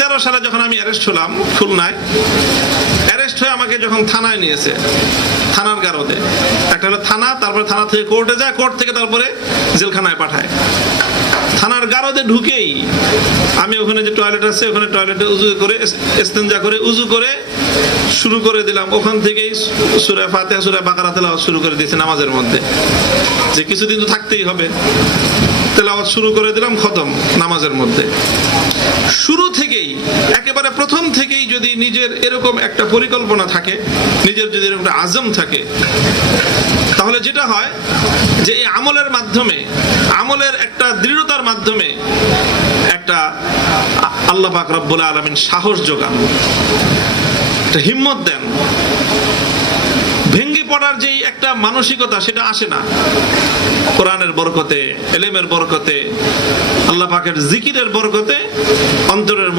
সালে যখন আমি অ্যারেস্ট হলাম খুলনায় অ্যারেস্ট হয়ে আমাকে যখন থানায় নিয়েছে, থানার গারদে। একটা হলো থানা, তারপরে থানা থেকে কোর্টে যায় কোর্ট থেকে তারপরে জেলখানায় পাঠায়। থানার গারদে ঢুকেই আমি ওখানে যে টয়লেট আছে, ওখানে টয়লেটে উজু করে ইস্তেঞ্জা করে উজু করে শুরু করে দিলাম। ওখান থেকেই সুরে ফাতে সুরে বাকারা তেলাওয়াত শুরু করে দিয়েছে নামাজের মধ্যে। যে কিছুদিন তো থাকতেই হবে। তেলাওয়াত শুরু করে দিলাম, খতম নামাজের মধ্যে। শুরু থেকেই, একেবারে প্রথম থেকেই যদি নিজের এরকম একটা পরিকল্পনা থাকে, নিজের যদি এরকম একটা আজম থাকে, তাহলে যেটা হয় যে এই আমলের মাধ্যমে, আমলের একটা দৃঢ়তার মাধ্যমে একটা আল্লাহ পাক রব্বুল আলমিন সাহস যোগান। একটা হিম্মত দেন। ভেঙ্গে পড়ার যেই একটা মানসিকতা, সেটা আসে না। কোরআনের বরকতে, এলেমের বরকতে, আল্লাহ পাকের জিকিরের বরকতে, অন্তরের